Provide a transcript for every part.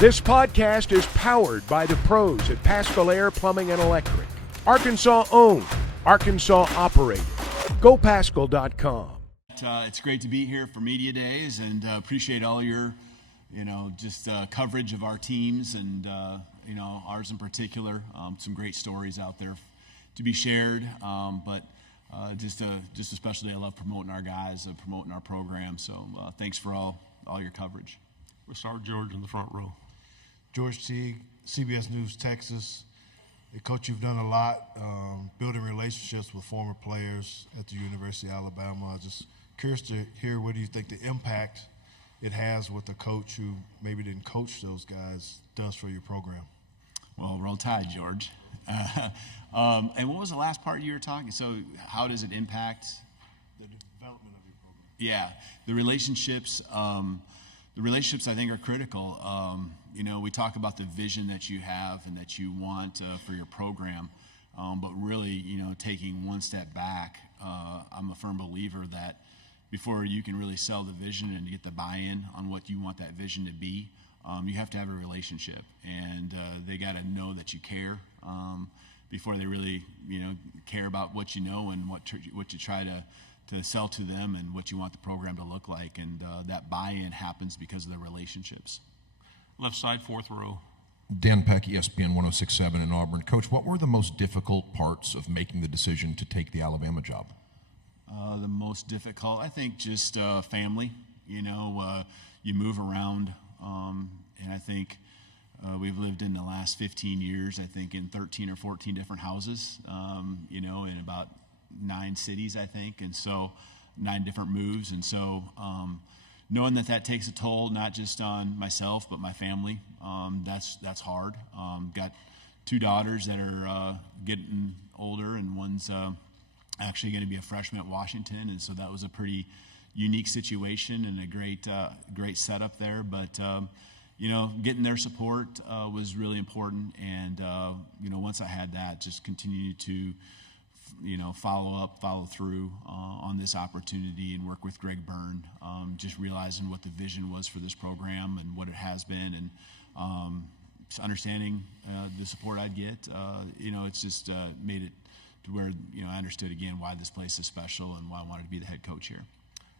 This podcast is powered by the pros at Paschal Air Plumbing and Electric. Arkansas owned, Arkansas operated. GoPaschal.com. It's great to be here for Media Days, and appreciate all your, coverage of our teams and, ours in particular. Some great stories out there to be shared, but just a special day. I love promoting our guys, promoting our program, so thanks for all your coverage. We'll start George in the front row. George Teague, CBS News, Texas. Coach, you've done a lot building relationships with former players at the University of Alabama. Just curious to hear, what do you think the impact it has with a coach who maybe didn't coach those guys does for your program? Well, roll tide, George. And what was the last part you were talking? So how does it impact? The development of your program. Yeah, the relationships I think are critical. We talk about the vision that you have and that you want for your program, but really, taking one step back, I'm a firm believer that before you can really sell the vision and get the buy-in on what you want that vision to be, you have to have a relationship, and they got to know that you care before they really, care about what you know and what you try to sell to them and what you want the program to look like, and that buy-in happens because of the relationships. Left side, fourth row. Dan Peck, ESPN 106.7 in Auburn. Coach, what were the most difficult parts of making the decision to take the Alabama job? The most difficult, I think, just family. You move around, and I think we've lived in the last 15 years, I think, in 13 or 14 different houses, in about 9 cities, I think, and so 9 different moves. And so knowing that takes a toll, not just on myself, but my family, that's hard. Got 2 daughters that are getting older, and one's actually going to be a freshman at Washington, and so that was a pretty unique situation and a great setup there. But getting their support was really important, and once I had that, just continue to follow through on this opportunity and work with Greg Byrne, just realizing what the vision was for this program and what it has been, and just understanding the support I'd get. It's just made it to where I understood again why this place is special and why I wanted to be the head coach here.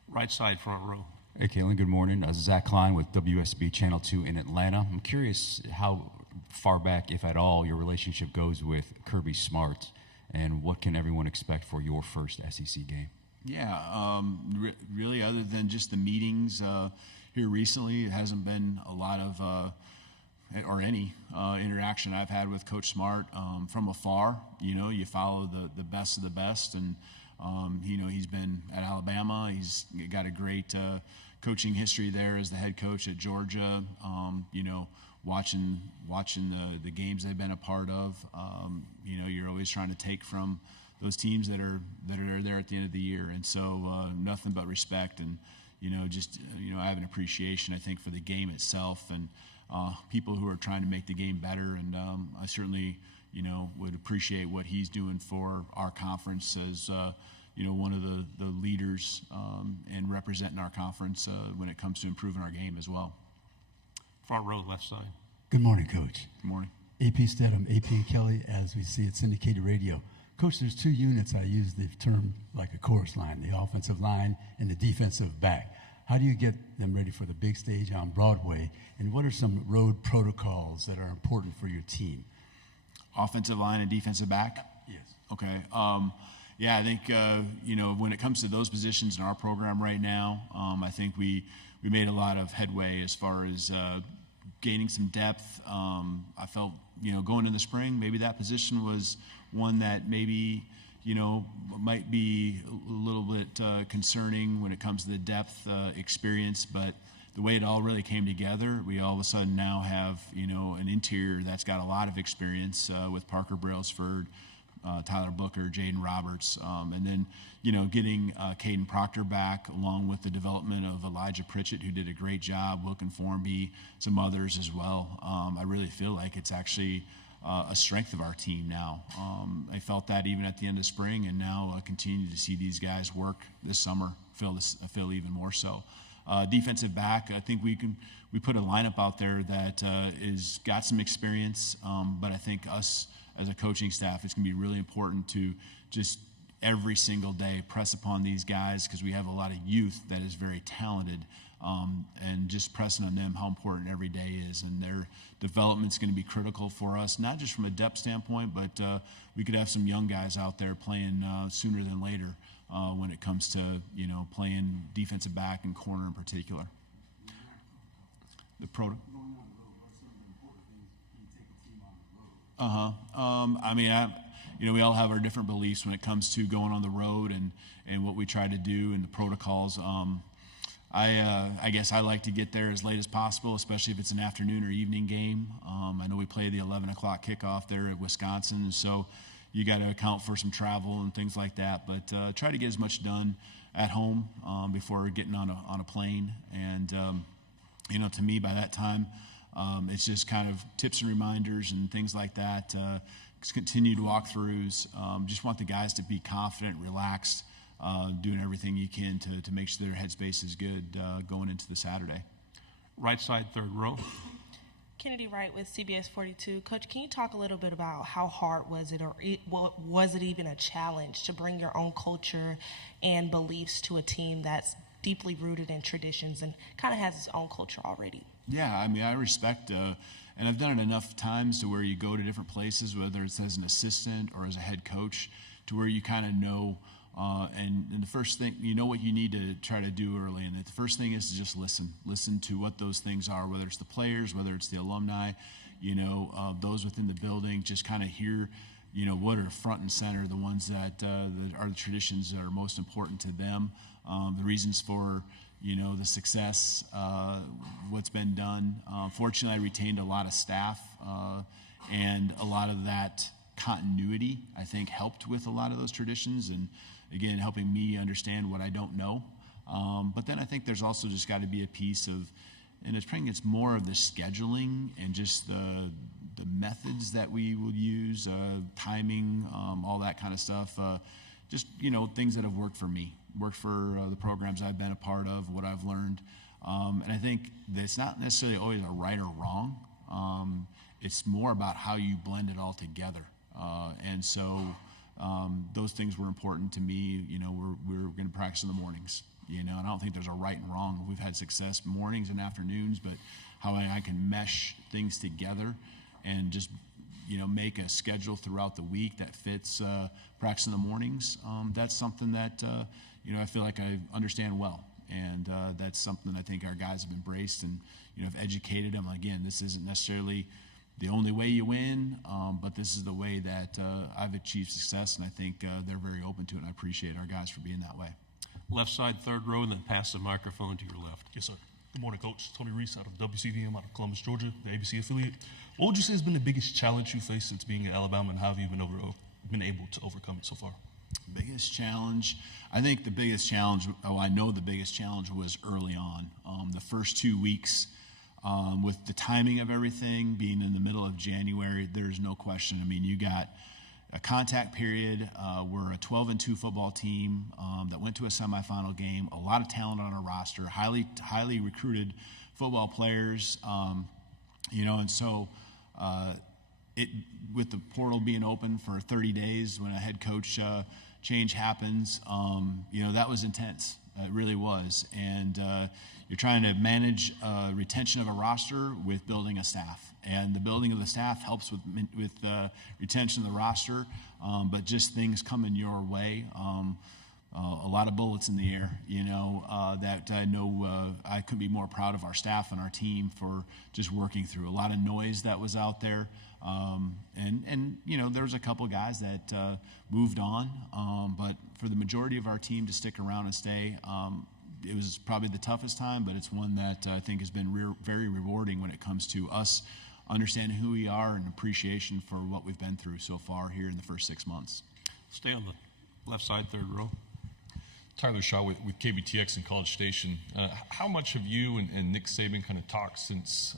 Right side, front row. Hey, Kalen, good morning. Zach Klein with WSB Channel 2 in Atlanta. I'm curious how far back, if at all, your relationship goes with Kirby Smart, and what can everyone expect for your first SEC game? Yeah, really, other than just the meetings here recently, it hasn't been a lot of or any interaction I've had with Coach Smart from afar. You follow the best of the best, and he's been at Alabama. He's got a great coaching history there as the head coach at Georgia. Watching the games they've been a part of. You're always trying to take from those teams that are there at the end of the year, and so nothing but respect, and I have an appreciation, I think, for the game itself and people who are trying to make the game better, and I certainly would appreciate what he's doing for our conference as one of the leaders and representing our conference when it comes to improving our game as well. Front row, left side. Good morning, Coach. Good morning. AP Stedham, AP and Kelly, as we see at syndicated radio. Coach, there's 2 units I use the term like a chorus line, the offensive line and the defensive back. How do you get them ready for the big stage on Broadway, and what are some road protocols that are important for your team? Offensive line and defensive back? Yes. Okay. I think, when it comes to those positions in our program right now, I think we made a lot of headway as far as gaining some depth. I felt, going in the spring, maybe that position was one that maybe, might be a little bit concerning when it comes to the depth experience, but the way it all really came together, we all of a sudden now have, an interior that's got a lot of experience with Parker Brailsford, Tyler Booker, Jaden Roberts, and then, getting Caden Proctor back, along with the development of Elijah Pritchett, who did a great job, Will Conformby, some others as well. I really feel like it's actually a strength of our team now. I felt that even at the end of spring, and now continue to see these guys work this summer. I feel even more so. Defensive back, I think we put a lineup out there that is got some experience, but I think us as a coaching staff, it's going to be really important to just every single day press upon these guys, because we have a lot of youth that is very talented, and just pressing on them how important every day is, and their development's going to be critical for us, not just from a depth standpoint, but we could have some young guys out there playing sooner than later when it comes to playing defensive back and corner in particular. The pro. I mean, we all have our different beliefs when it comes to going on the road and what we try to do and the protocols. I guess I like to get there as late as possible, especially if it's an afternoon or evening game. I know we play the 11 o'clock kickoff there at Wisconsin, so you got to account for some travel and things like that. But try to get as much done at home before getting on a plane. And to me, by that time, it's just kind of tips and reminders and things like that. Continued walkthroughs. Just want the guys to be confident, relaxed, doing everything you can to make sure their headspace is good going into the Saturday. Right side, third row. Kennedy Wright with CBS 42. Coach, can you talk a little bit about how hard was it, or was it even a challenge to bring your own culture and beliefs to a team that's deeply rooted in traditions and kind of has its own culture already? Yeah, I mean, I respect, and I've done it enough times to where you go to different places, whether it's as an assistant or as a head coach, to where you kind of know, and the first thing, you know what you need to try to do early, and the first thing is to just listen to what those things are, whether it's the players, whether it's the alumni, those within the building, just kind of hear, what are front and center, the ones that are the traditions that are most important to them, the reasons for, the success, what's been done. Fortunately, I retained a lot of staff, and a lot of that continuity, I think, helped with a lot of those traditions, and again, helping me understand what I don't know. But then I think there's also just got to be a piece of, and it's more of the scheduling and just the methods that we will use, timing, all that kind of stuff. Just, things that have worked for me, worked for the programs I've been a part of, what I've learned. And I think that it's not necessarily always a right or wrong. It's more about how you blend it all together. And so those things were important to me. We're going to practice in the mornings, and I don't think there's a right and wrong. We've had success mornings and afternoons, but how I can mesh things together and just, make a schedule throughout the week that fits practice in the mornings, that's something that, I feel like I understand well. And that's something I think our guys have embraced and, have educated them. Again, this isn't necessarily the only way you win, but this is the way that I've achieved success, and I think they're very open to it, and I appreciate our guys for being that way. Left side, third row, and then pass the microphone to your left. Yes, sir. Good morning, Coach. Tony Reese out of WCVM out of Columbus, Georgia, the ABC affiliate. What would you say has been the biggest challenge you faced since being at Alabama, and how have you been able to overcome it so far? Biggest challenge, I think the biggest challenge, I know the biggest challenge was early on. The first 2 weeks, with the timing of everything being in the middle of January, there's no question. I mean, you got a contact period. We're a 12-2 football team that went to a semifinal game. A lot of talent on our roster, highly recruited football players. And so with the portal being open for 30 days when a head coach change happens, that was intense. It really was. And you're trying to manage retention of a roster with building a staff. And the building of the staff helps with retention of the roster, but just things coming your way. A lot of bullets in the air, that I know I couldn't be more proud of our staff and our team for just working through. A lot of noise that was out there. And there was a couple of guys that moved on, but for the majority of our team to stick around and stay, it was probably the toughest time, but it's one that I think has been very rewarding when it comes to us understanding who we are and appreciation for what we've been through so far here in the first 6 months. Stay on the left side, third row. Tyler Shaw with KBTX in College Station. How much have you and Nick Saban kind of talked since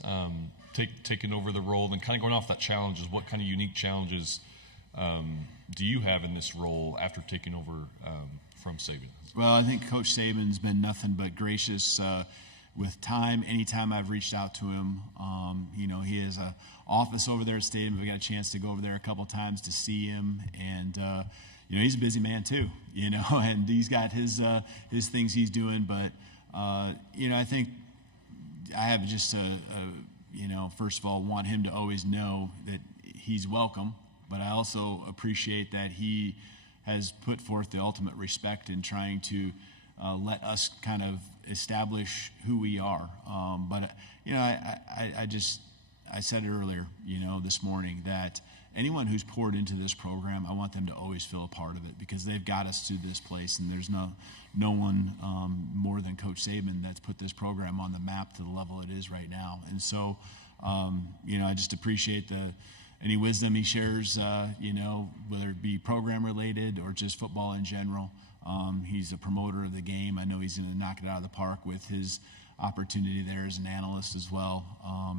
taking over the role, and kind of going off that challenges? What kind of unique challenges do you have in this role after taking over from Saban? Well, I think Coach Saban's been nothing but gracious. with time, anytime I've reached out to him, he has a office over there at Stadium. We got a chance to go over there a couple times to see him, and he's a busy man too, and he's got his things he's doing. But I think I have just first of all, want him to always know that he's welcome. But I also appreciate that he has put forth the ultimate respect in trying to let us kind of establish who we are. But I said it earlier, this morning, that anyone who's poured into this program, I want them to always feel a part of it, because they've got us to this place, and there's no one more than Coach Saban that's put this program on the map to the level it is right now. And so, I just appreciate any wisdom he shares, whether it be program related or just football in general. He's a promoter of the game. I know he's going to knock it out of the park with his opportunity there as an analyst as well.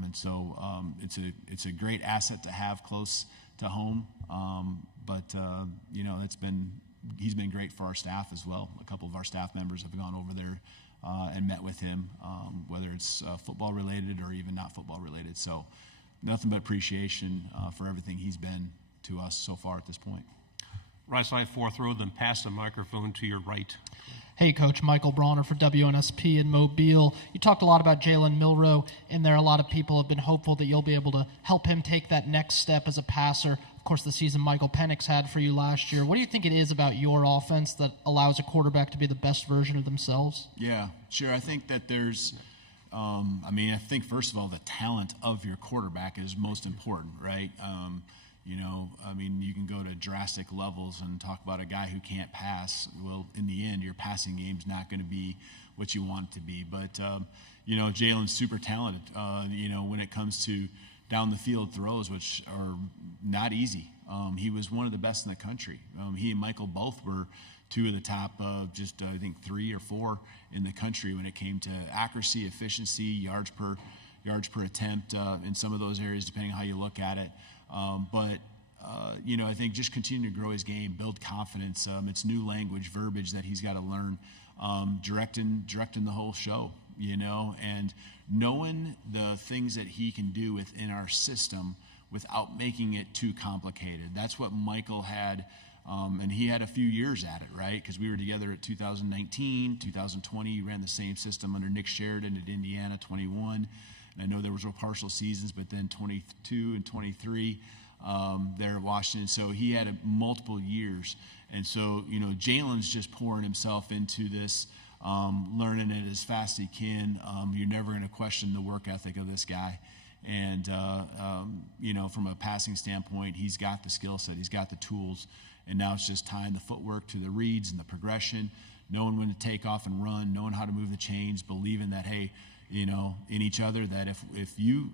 And so it's a great asset to have close to home. He's been great for our staff as well. A couple of our staff members have gone over there and met with him, whether it's football related or even not football related. So nothing but appreciation for everything he's been to us so far at this point. Right side, fourth row, then pass the microphone to your right. Hey, Coach. Michael Bronner for WNSP in Mobile. You talked a lot about Jalen Milroe, and there a lot of people have been hopeful that you'll be able to help him take that next step as a passer. Of course, the season Michael Penix had for you last year. What do you think it is about your offense that allows a quarterback to be the best version of themselves? Yeah, sure. I think that there's I think, first of all, the talent of your quarterback is most important, right? You can go to drastic levels and talk about a guy who can't pass. Well, in the end, your passing game's not going to be what you want it to be. But, Jalen's super talented, when it comes to down the field throws, which are not easy. He was one of the best in the country. He and Michael both were two of the top, I think 3 or 4 in the country when it came to accuracy, efficiency, yards per attempt in some of those areas, depending on how you look at it. I think just continue to grow his game, build confidence. It's new language, verbiage that he's got to learn, directing the whole show, and knowing the things that he can do within our system without making it too complicated. That's what Michael had. And he had a few years at it, right? Because we were together at 2019, 2020. He ran the same system under Nick Sheridan at Indiana, 21. And I know there was partial seasons, but then 22 and 23 there at Washington. So he had multiple years. And so, Jalen's just pouring himself into this, learning it as fast as he can. You're never going to question the work ethic of this guy. And, from a passing standpoint, he's got the skill set, he's got the tools. And now it's just tying the footwork to the reads and the progression, knowing when to take off and run, knowing how to move the chains, believing that, hey, in each other, that if you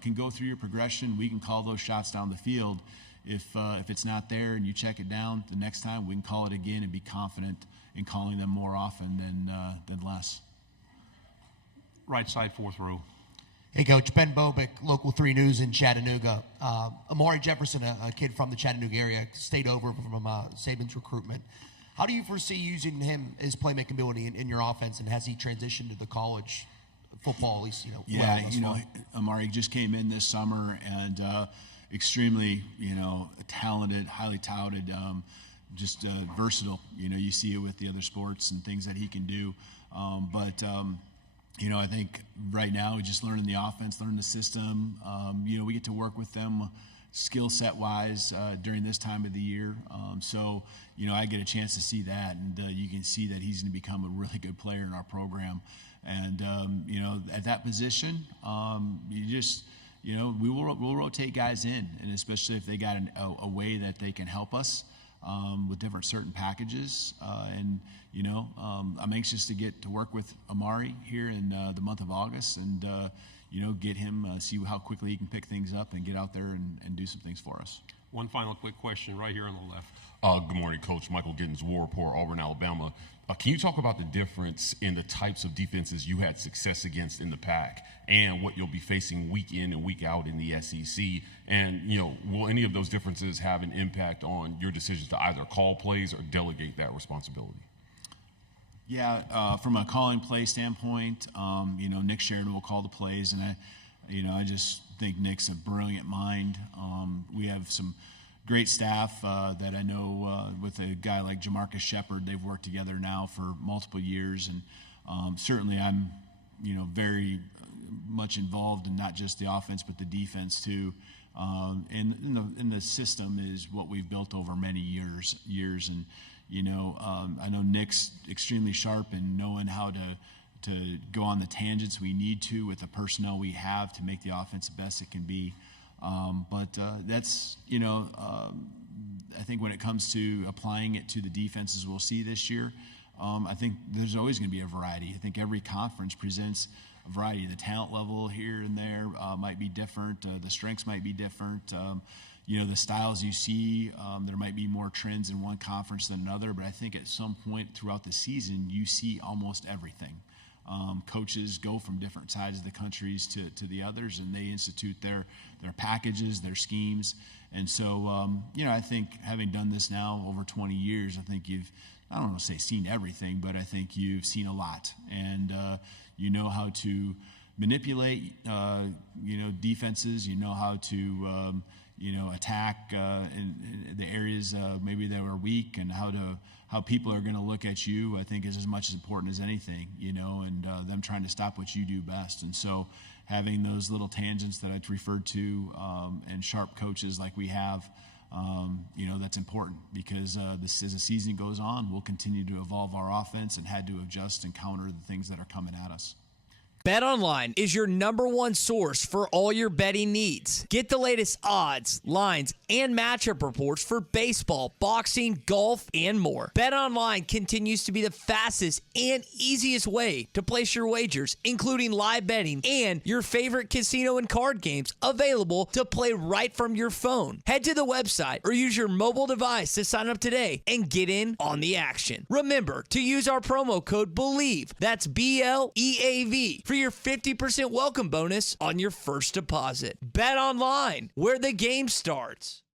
can go through your progression, we can call those shots down the field. If it's not there and you check it down, the next time we can call it again and be confident in calling them more often than less. Right side, fourth row. Hey, Coach. Ben Bobick, Local 3 News in Chattanooga. Amari Jefferson, a kid from the Chattanooga area, stayed over from Saban's recruitment. How do you foresee using him, his playmaking ability in your offense, and has he transitioned to the college football, at least, Amari just came in this summer and extremely, talented, highly touted, just versatile. You see it with the other sports and things that he can do. I think right now we're just learning the offense, learning the system. We get to work with them skill set wise during this time of the year. I get a chance to see that, and you can see that he's going to become a really good player in our program. And, at that position, we'll rotate guys in, and especially if they got a way that they can help us with different certain packages. I'm anxious to get to work with Amari here in the month of August and, get him, see how quickly he can pick things up and get out there and do some things for us. One final quick question right here on the left. Good morning, Coach. Michael Giddens, War Report, Auburn, Alabama. Can you talk about the difference in the types of defenses you had success against in the PAC and what you'll be facing week in and week out in the SEC? And, will any of those differences have an impact on your decisions to either call plays or delegate that responsibility? Yeah, from a calling play standpoint, Nick Sheridan will call the plays, and I just think Nick's a brilliant mind. We have some great staff that I know with a guy like Jamarcus Shepard. They've worked together now for multiple years, and certainly I'm, very much involved in not just the offense but the defense too. And the system is what we've built over many years, and I know Nick's extremely sharp in knowing how to go on the tangents we need to with the personnel we have to make the offense the best it can be. But that's, I think when it comes to applying it to the defenses we'll see this year, I think there's always going to be a variety. I think every conference presents a variety. The talent level here and there might be different. The strengths might be different. The styles you see, there might be more trends in one conference than another, but I think at some point throughout the season, you see almost everything. Coaches go from different sides of the countries to the others, and they institute their packages, their schemes. And so, I think having done this now over 20 years, I think I don't want to say seen everything, but I think you've seen a lot. And you know how to manipulate, defenses. You know how to, attack in the areas maybe that are weak, and how people are going to look at you, I think is as much as important as anything, and them trying to stop what you do best. And so having those little tangents that I referred to and sharp coaches like we have, that's important because as the season goes on, we'll continue to evolve our offense and had to adjust and counter the things that are coming at us. BetOnline is your #1 source for all your betting needs. Get the latest odds, lines, and matchup reports for baseball, boxing, golf, and more. BetOnline continues to be the fastest and easiest way to place your wagers, including live betting and your favorite casino and card games available to play right from your phone. Head to the website or use your mobile device to sign up today and get in on the action. Remember to use our promo code BELIEVE, that's BLEAV, for your 50% welcome bonus on your first deposit. Bet online, where the game starts.